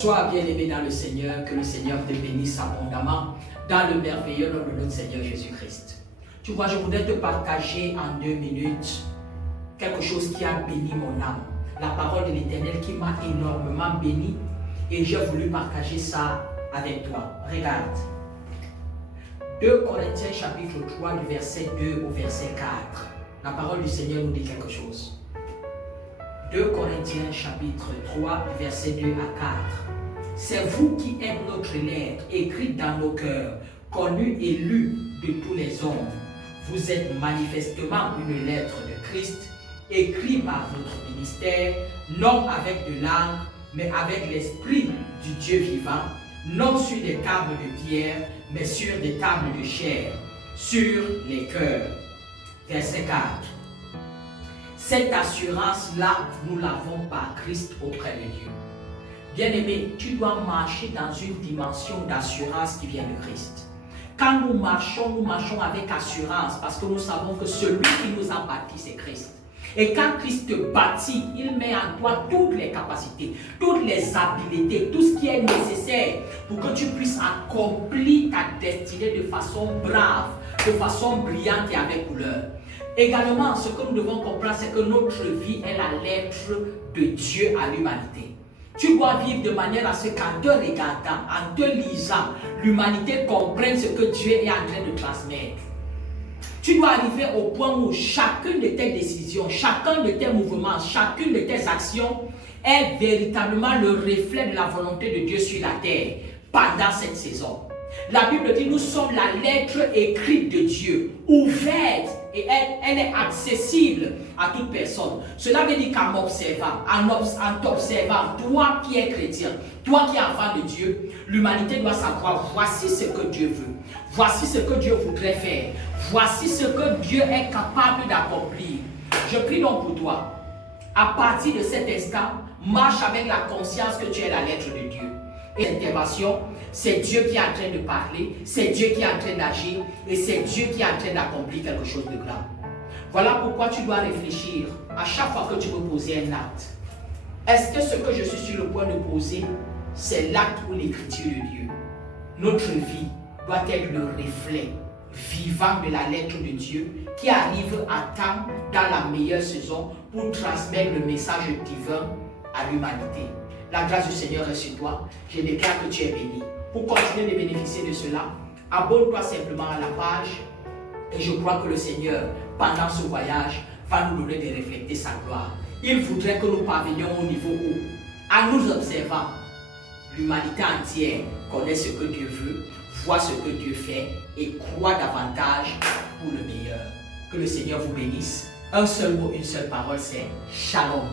Sois bien-aimé dans le Seigneur, que le Seigneur te bénisse abondamment dans le merveilleux nom de notre Seigneur Jésus-Christ. Tu vois, je voudrais te partager en 2 minutes quelque chose qui a béni mon âme. La parole de l'Éternel qui m'a énormément béni et j'ai voulu partager ça avec toi. Regarde. 2 Corinthiens chapitre 3 du verset 2 au verset 4. La parole du Seigneur nous dit quelque chose. 2 Corinthiens chapitre 3 du verset 2 à 4. C'est vous qui êtes notre lettre, écrite dans nos cœurs, connue et lue de tous les hommes. Vous êtes manifestement une lettre de Christ, écrite par notre ministère, non avec de langue, mais avec l'Esprit du Dieu vivant, non sur des tables de pierre, mais sur des tables de chair, sur les cœurs. Verset 4. Cette assurance-là, nous l'avons par Christ auprès de Dieu. Bien-aimé, tu dois marcher dans une dimension d'assurance qui vient de Christ. Quand nous marchons avec assurance parce que nous savons que celui qui nous a bâtis, c'est Christ. Et quand Christ te bâtit, il met en toi toutes les capacités, toutes les habiletés, tout ce qui est nécessaire pour que tu puisses accomplir ta destinée de façon brave, de façon brillante et avec couleur. Également, ce que nous devons comprendre, c'est que notre vie est la lettre de Dieu à l'humanité. Tu dois vivre de manière à ce qu'en te regardant, en te lisant, l'humanité comprenne ce que Dieu est en train de transmettre. Tu dois arriver au point où chacune de tes décisions, chacun de tes mouvements, chacune de tes actions est véritablement le reflet de la volonté de Dieu sur la terre pendant cette saison. La Bible dit, nous sommes la lettre écrite de Dieu, ouverte, et elle est accessible à toute personne. Cela veut dire qu'en m'observant, en t'observant, toi qui es chrétien, toi qui es enfant de Dieu, l'humanité doit savoir, voici ce que Dieu veut, voici ce que Dieu voudrait faire, voici ce que Dieu est capable d'accomplir. Je prie donc pour toi, à partir de cet instant, marche avec la conscience que tu es la lettre de Dieu. Et l'intervention, c'est Dieu qui est en train de parler, c'est Dieu qui est en train d'agir et c'est Dieu qui est en train d'accomplir quelque chose de grand. Voilà pourquoi tu dois réfléchir à chaque fois que tu veux poser un acte. Est-ce que ce que je suis sur le point de poser, c'est l'acte ou l'écriture de Dieu? Notre vie doit être le reflet vivant de la lettre de Dieu qui arrive à temps dans la meilleure saison pour transmettre le message divin à l'humanité. La grâce du Seigneur est sur toi. Je déclare que tu es béni. Pour continuer de bénéficier de cela, abonne-toi simplement à la page et je crois que le Seigneur, pendant ce voyage, va nous donner de refléter sa gloire. Il voudrait que nous parvenions au niveau où, en nous observant, l'humanité entière connaît ce que Dieu veut, voit ce que Dieu fait et croit davantage pour le meilleur. Que le Seigneur vous bénisse. Un seul mot, une seule parole, c'est Shalom.